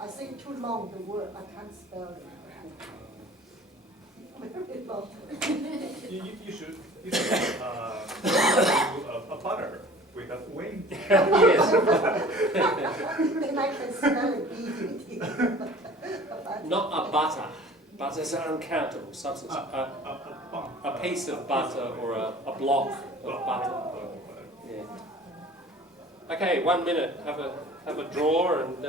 I think too long the word, I can't spell it. Very long. You should do a butter with a wing. Yes. Then I can spell it easily. Not a butter. Butters are uncountable substance. A piece of butter or a block of butter. Yeah. Okay, 1 minute. Have a draw and.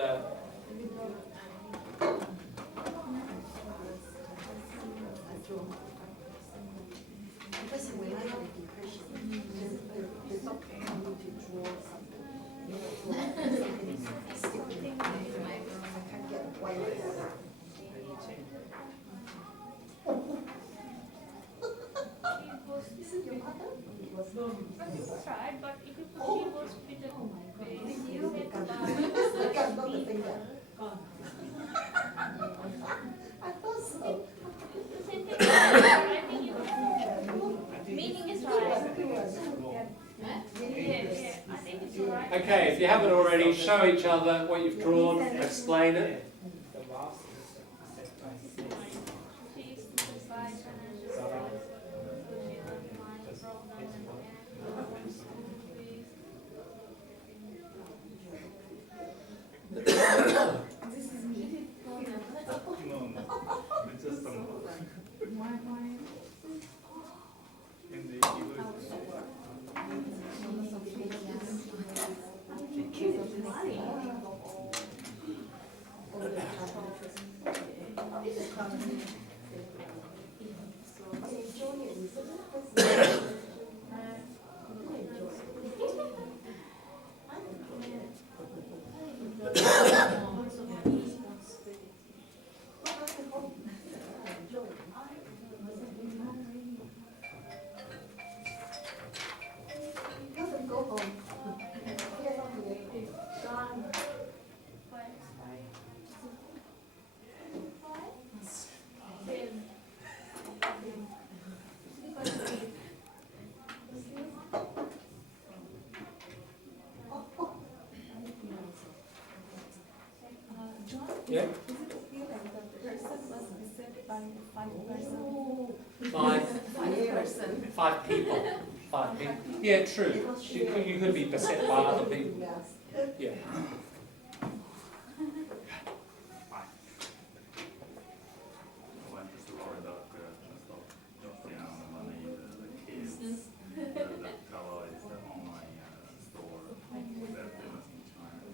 Because when I have a depression, the doctor told me to draw something. I can't get away with it. Is it your mother? Tried, but if you put she was with the you get I got another finger. I thought so. the same thing. I think you meaning is right. Yeah, I think it's right. Okay, if you haven't already, show each other what you've drawn. Explain it. She's by financial skills, social mind, problems, This is me. No, it's just some. In the Go home. Yeah. Is it okay that the person must be set by 5 person? Five 5 person. 5 people. 5 people. Yeah, true. You could be beset by other people. Yeah.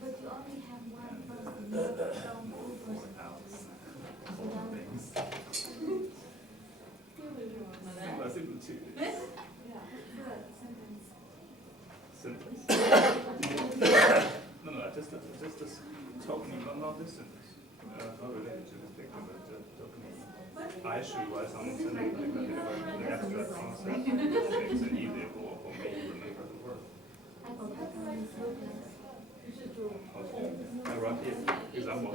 but you only have one person. Don't No, just talking, not this sentence. Not related to this picture, but just talking. I should write something like that, the abstract concept makes it easier for me to remember the word. Okay. I write here, example.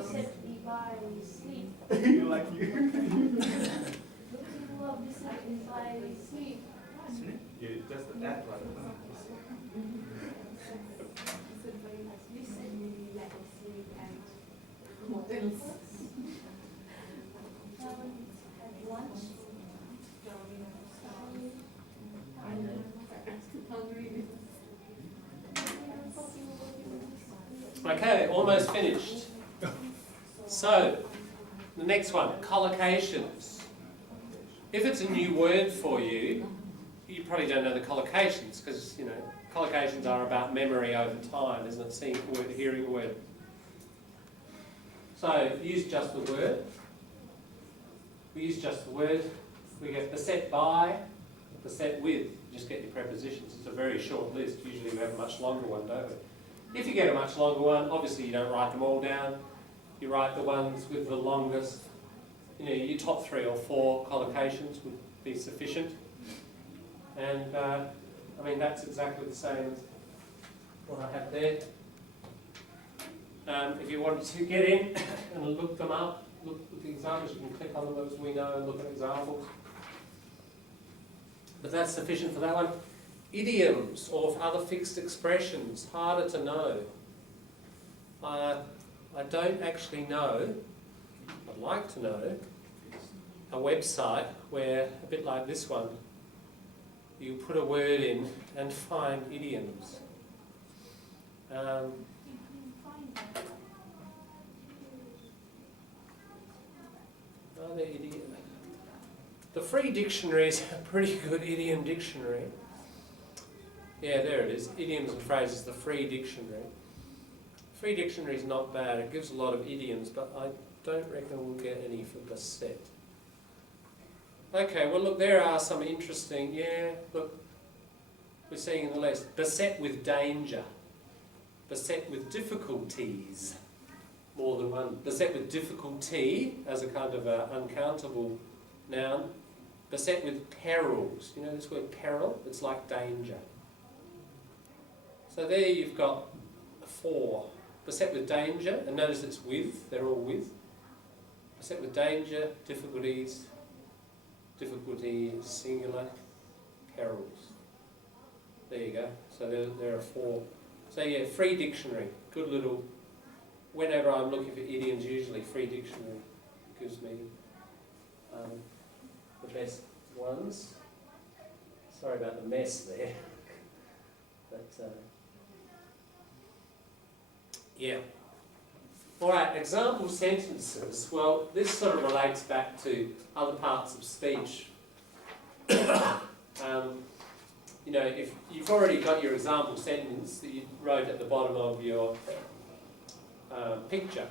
by sleep. You like you? Looking love this by sleep. You just add right now. Models. Lunch. Okay, almost finished. So, the next one, collocations. If it's a new word for you, you probably don't know the collocations because, you know, collocations are about memory over time, isn't it? Seeing a word, hearing a word. So, use just the word. We use just the word. We get beset by, beset with. You just get your prepositions. It's a very short list. Usually we have a much longer one, don't we? If you get a much longer one, obviously you don't write them all down. You write the ones with the longest. You know, your top 3 or 4 collocations would be sufficient. And I mean, that's exactly the same as what I have there. If you wanted to get in and look them up, look at the examples, you can click on them as we know and look at examples. But that's sufficient for that one. Idioms or other fixed expressions, harder to know. I don't actually know, I'd like to know, a website where, a bit like this one, you put a word in and find idioms. Are there idioms? The free dictionary is a pretty good idiom dictionary. Yeah, there it is. Idioms and phrases, the free dictionary. Free dictionary is not bad. It gives a lot of idioms, but I don't reckon we'll get any for beset. Okay, well look, there are some interesting, yeah, look, we're seeing in the list, beset with danger, beset with difficulties, more than one. Beset with difficulty as a kind of a uncountable noun. Beset with perils. You know this word peril? It's like danger. So there you've got 4. Beset with danger, and notice it's with, they're all with. Beset with danger, difficulties, singular, perils. There you go. So there are 4. So yeah, free dictionary. Good little, whenever I'm looking for idioms, usually free dictionary gives me the best ones. Sorry about the mess there. But yeah. Alright, example sentences. Well, this sort of relates back to other parts of speech. You know, if you've already got your example sentence that you wrote at the bottom of your picture.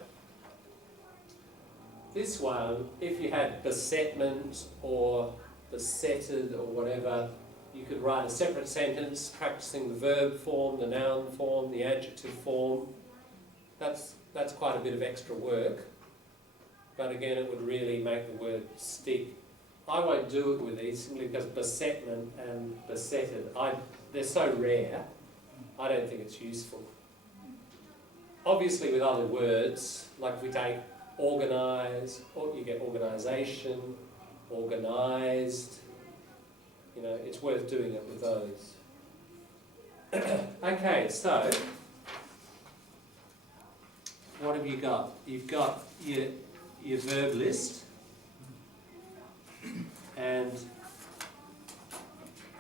This one, if you had besetment or besetted or whatever, you could write a separate sentence practicing the verb form, the noun form, the adjective form. That's quite a bit of extra work, but again it would really make the word stick. I won't do it with these simply because besetment and besetted, they're so rare, I don't think it's useful. Obviously with other words, like if we take organise, or you get organisation, organised, you know, it's worth doing it with those. Okay, so what have you got? You've got your verb list, and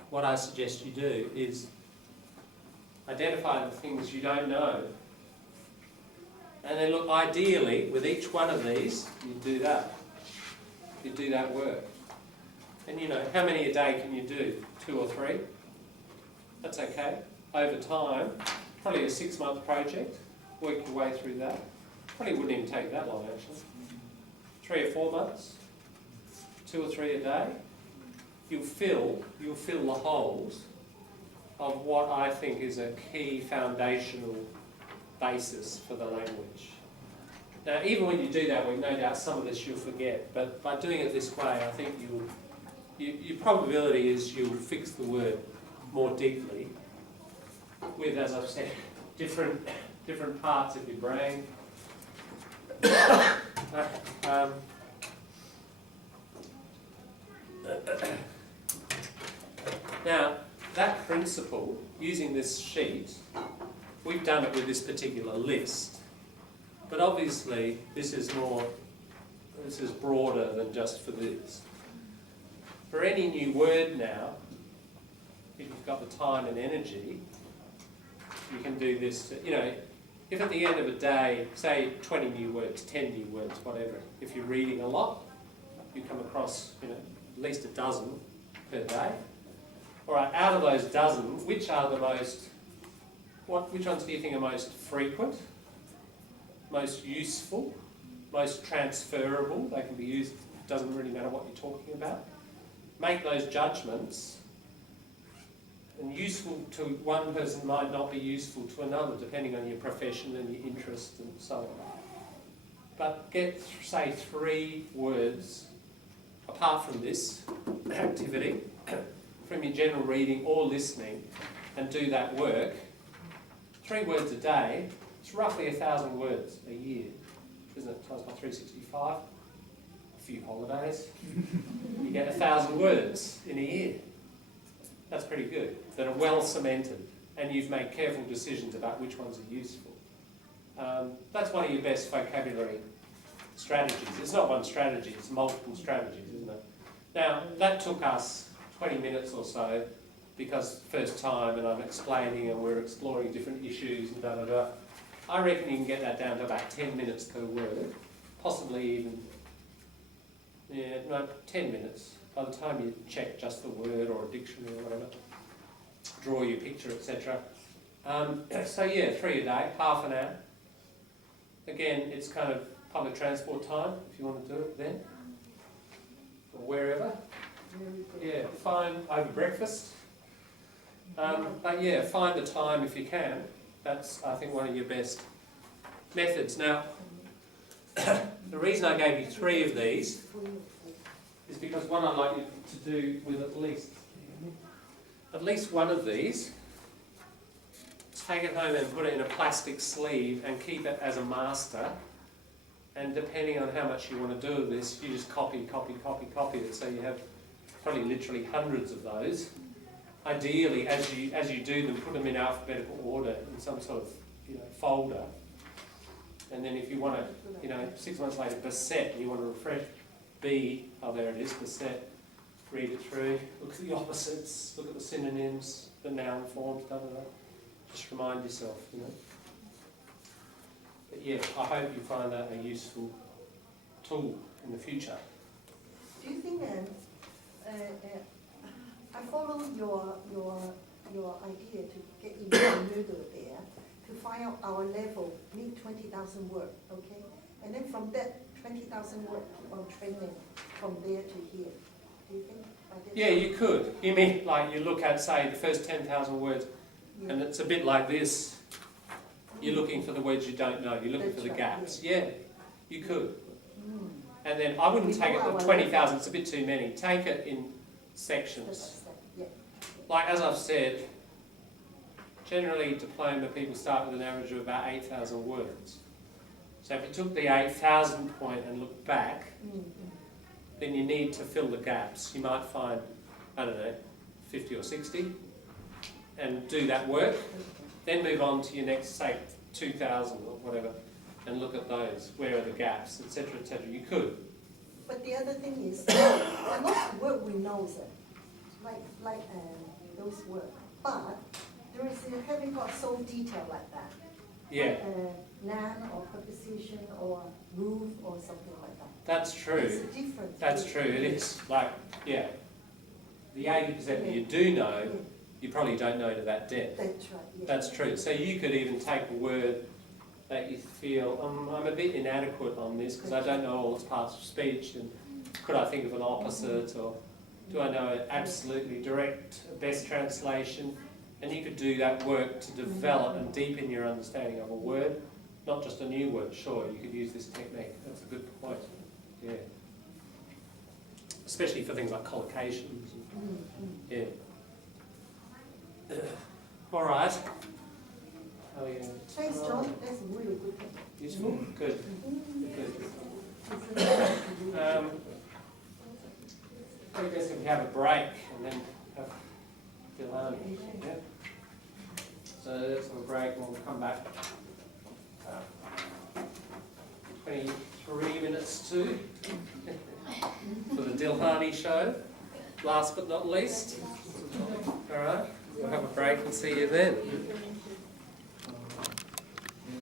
what I suggest you do is identify the things you don't know, and then look, ideally with each one of these you do that work. And you know, how many a day can you do? 2 or 3? That's okay. Over time, probably a 6-month project. Work your way through that. Probably wouldn't even take that long actually. 3 or 4 months, 2 or 3 a day. You'll fill the holes of what I think is a key foundational basis for the language. Now, even when you do that, well, no doubt some of this you'll forget, but by doing it this way, I think your probability is you'll fix the word more deeply with, as I've said, different parts of your brain. Now, that principle, using this sheet, we've done it with this particular list. But obviously, this is broader than just for this. For any new word now, if you've got the time and energy, you can do this. You know, if at the end of a day, say 20 new words, 10 new words, whatever, if you're reading a lot, you come across, you know, at least a dozen per day. All right, out of those dozen, which are the most, which ones do you think are most frequent, most useful, most transferable? They can be used, doesn't really matter what you're talking about. Make those judgments, and useful to one person might not be useful to another, depending on your profession and your interest and so on. But get, say, 3 words, apart from this activity, from your general reading or listening, and do that work. 3 words a day, it's roughly 1,000 words a year, isn't it? Times by 365, a few holidays. You get 1,000 words in a year. That's pretty good. That are well cemented, and you've made careful decisions about which ones are useful. That's one of your best vocabulary strategies. It's not one strategy, it's multiple strategies, isn't it? Now, that took us 20 minutes or so, because first time, and I'm explaining and we're exploring different issues and da-da-da. I reckon you can get that down to about 10 minutes per word, possibly even, 10 minutes. By the time you check just the word or a dictionary or whatever, draw your picture, etc. So yeah, 3 a day, half an hour. Again, it's kind of public transport time, if you want to do it then, or wherever. Yeah, fine over breakfast. But yeah, find the time if you can. That's, I think, one of your best methods. Now, the reason I gave you 3 of these is because what I'd like you to do with at least one of these, take it home and put it in a plastic sleeve and keep it as a master. And depending on how much you want to do of this, you just copy it. So you have probably literally hundreds of those. Ideally, as you do them, put them in alphabetical order in some sort of folder. And then if you want to, 6 months later, Sept, and you want to refresh B, oh there it is, Sept, read it through, look at the opposites, look at the synonyms, the noun forms, da-da-da. Just remind yourself, But yeah, I hope you find that a useful tool in the future. Do you think I follow your idea to get into the middle there, to find out our level, need 20,000 word, okay? And then from that 20,000 word, keep on training from there to here. Do you think? Yeah, you could. You mean like you look at, say, the first 10,000 words, and it's a bit like this. You're looking for the words you don't know. You're looking for the gaps. Yeah, you could. And then I wouldn't take it to 20,000. It's a bit too many. Take it in sections. Like as I've said, generally diploma people start with an average of about 8,000 words. So if you took the 8,000 point and looked back, then you need to fill the gaps. You might find, 50 or 60, and do that work. Then move on to your next, say, 2,000 or whatever, and look at those. Where are the gaps, etc., etc. You could. But the other thing is, a lot of word we know, like those words. But there is you haven't got so detailed like that. Yeah. Like, noun or preposition or roof or something like that. That's true. It's different. That's true. It is like, yeah. The 80% that you do know, you probably don't know to that depth. That's right. Yeah. That's true. So you could even take a word that you feel, I'm a bit inadequate on this because I don't know all its parts of speech, and could I think of an opposite, or do I know an absolutely direct best translation? And you could do that work to develop and deepen your understanding of a word, not just a new word. Sure, you could use this technique. That's a good point. Yeah. Especially for things like collocations. Yeah. All right. Oh, yeah. Thanks, John. That's really good. Useful? Good. Good. I guess if we have a break and then have Dilani. Yeah. So let's have a break and we'll come back. 23 minutes to for the Dilhani show. Last but not least. All right. We'll have a break and see you then.